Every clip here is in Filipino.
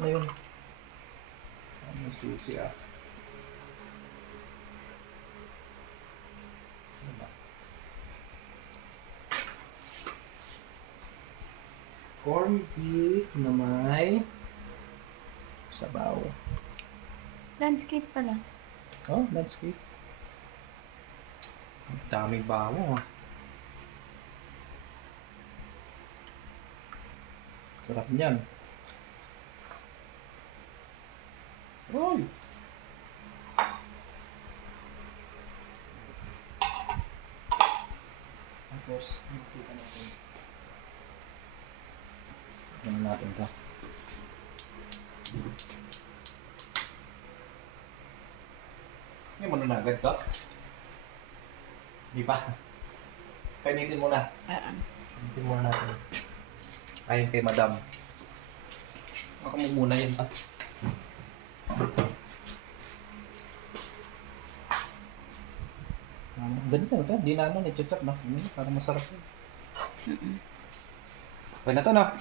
na yun. Ano susi ah. Ano ba? Corned beef na may sabaw. Landscape pala. Oh, landscape. Ang daming bawang ah. Sarap niyan. Uy! Tapos, nakita natin. Ano natin ito? Hindi mo na agad to? Di pa. Painitin mo na. Painitin muna natin. Ayon kay madam. Baka mo muna yun pa. Ganito na ito. Di na ano, nag-chop na. Parang masarap yun. Okay na ito na.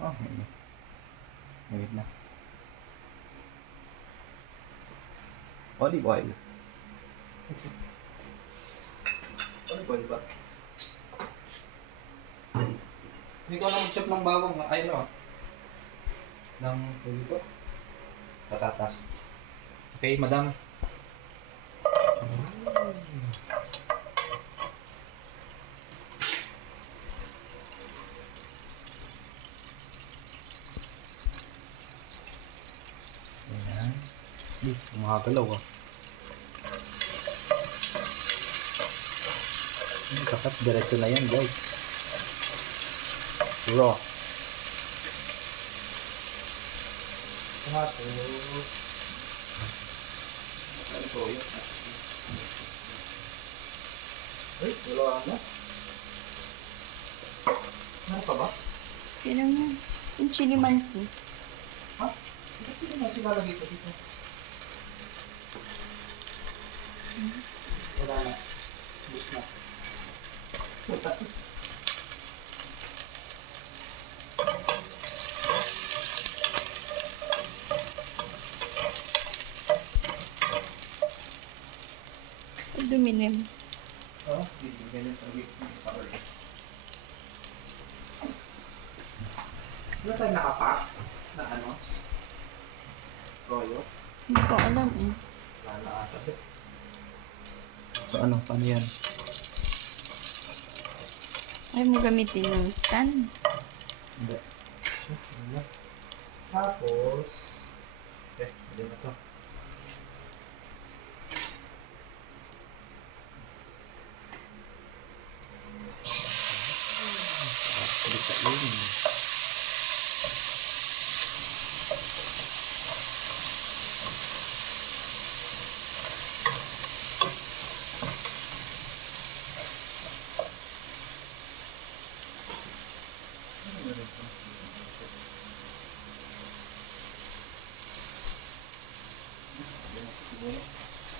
Oh, wait na. Olive oil. Olive oil ba? Hindi ko na mag-chop ng bawang. Ay no. Ng ito. Patatas. Okay, madam. Ayan. Makagalaw ah. Dapat diretso na yan guys. Raw. Tapos ano po yun? Ay, wala na. Ano pa ba? Yun lang yan. Yung chili mansi. Ha? Bakit hindi natin lalagay ito dito? Wala na. Bus na. Dumilim. Oh, ganyan lagi. Ano tayo nakapack? Na ano? Royo? Hindi ko alam eh. Wala na ata. So ano? Paano yan? Ay mo gamitin yung stand. Hindi. Tapos, hindi na to. Pagkain.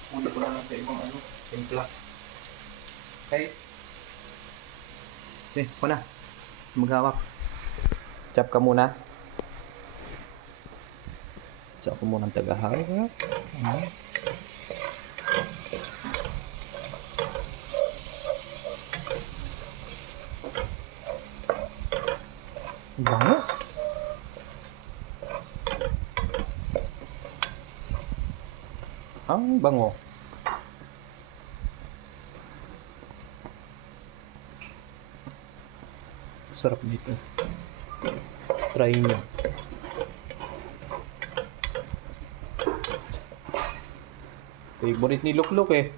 Muna ko na lang sa ibang ano, timpla. Okay? Okay, muna. Maghawak. Chop ka muna. So ako muna ang tagahawak. Bango. Ang bango. Sarap dito. Try nyo. Favorite ni Lukluk eh.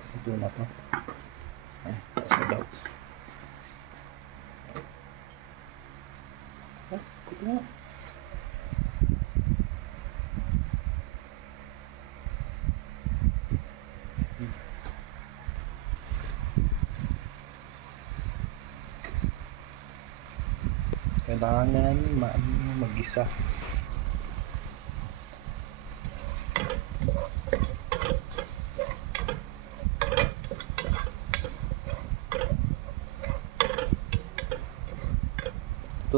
Ito na to. Sa dogs. Ito na. Kailangan mag-isa.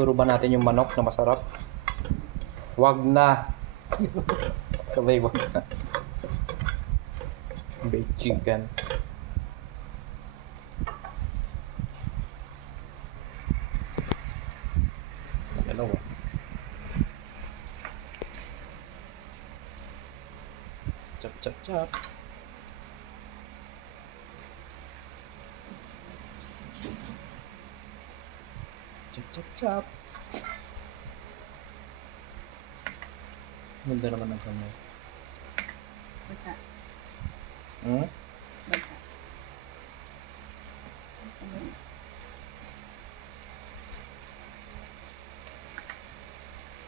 Siguro ba natin yung manok na masarap? Wag na. Sabay wag na. Baked chicken. Ano ba? Chop, chop, chop. Chop, chop, chop. Ganda naman ang kamay. Basa. Hmm? Basa.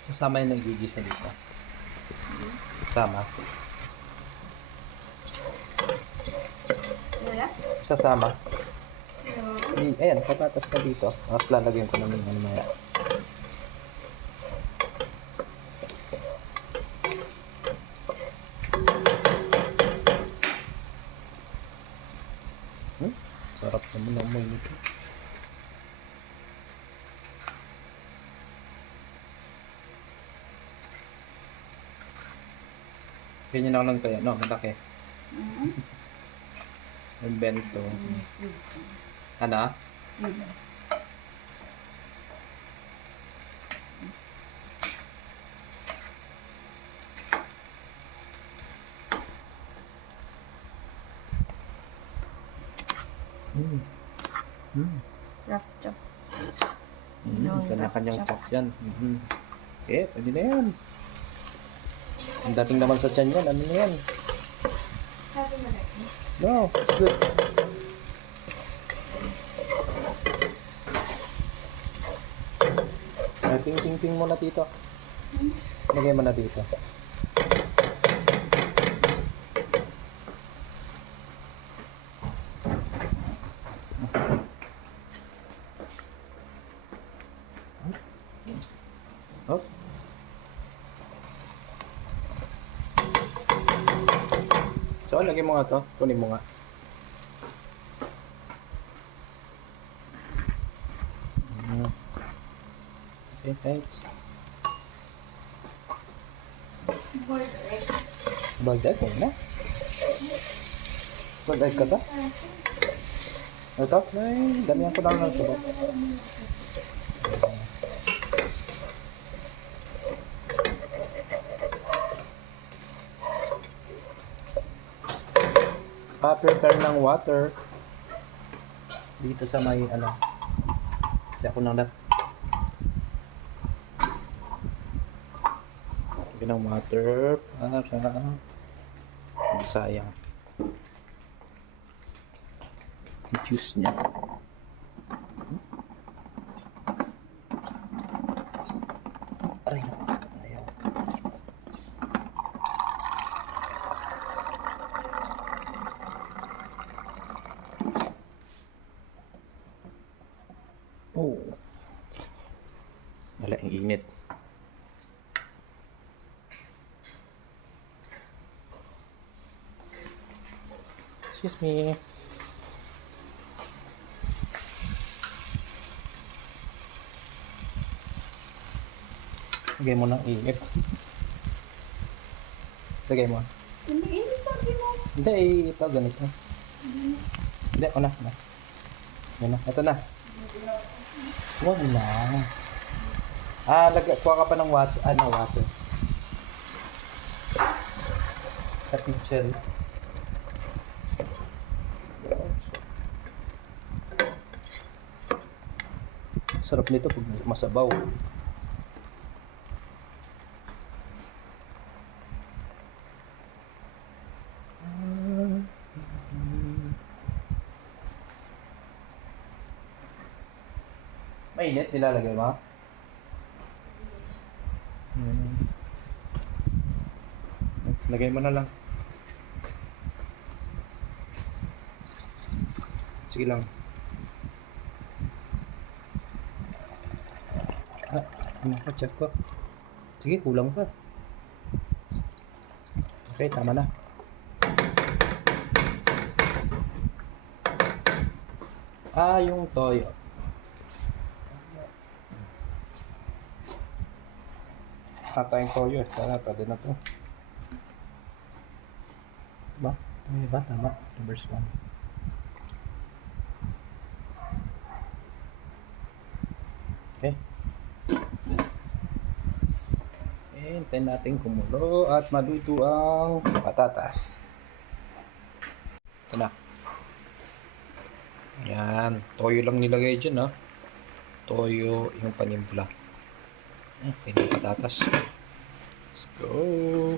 Kasama yung nagigisa dito. Kasama. Wala? Sasama. Ayan, patatas na dito. Tapos lalagyan ko namin ano maya. Sarap naman ang amoy nito. Ganyan lang lang kaya, no? Malaki. Yung bento. Ano? Rough chop. Kanya-kanyang chop yan. Okay, pwede na yan. Ang dating naman sa tiyan yan, ano na yan? No, it's good. Ting-ting-ting muna dito. Lagay mo na dito. Oh. So, lagay mo nga to. Kunin mo nga. Okay, thanks. Boiled egg, na? Boiled egg ka ba? Ito? Ay, damihan ko lang ng subok. Prepare ng water dito sa may ano. Hindi ako nang ng water para sayang yung juice niya. Aray na ayaw. Oh, wala, ang init. Excuse me. Lagay mo ng iip. Lagay mo. Hindi, sabi mo. Hindi, ito ganito. Hindi, una. Yan na, ito na. Wag na. Kuha ka pa ng water. Water. Sa pitcher. Sarap nito pag masabaw. Mainit, nilalagay mo? Lagay mo na lang. Sige lang. Check ko. Sige, kulang pa. Okay, tama na. Yung toyo. na tayong toyo. Tara, pwede na to. Diba? Diba? Tama. Number 1. Okay. Hintayin natin kumulo at maluto ang patatas. Ito na. Yan. Toyo lang nilagay dyan, ha. Toyo, yung panimpla. Ayan, patatas. Let's go.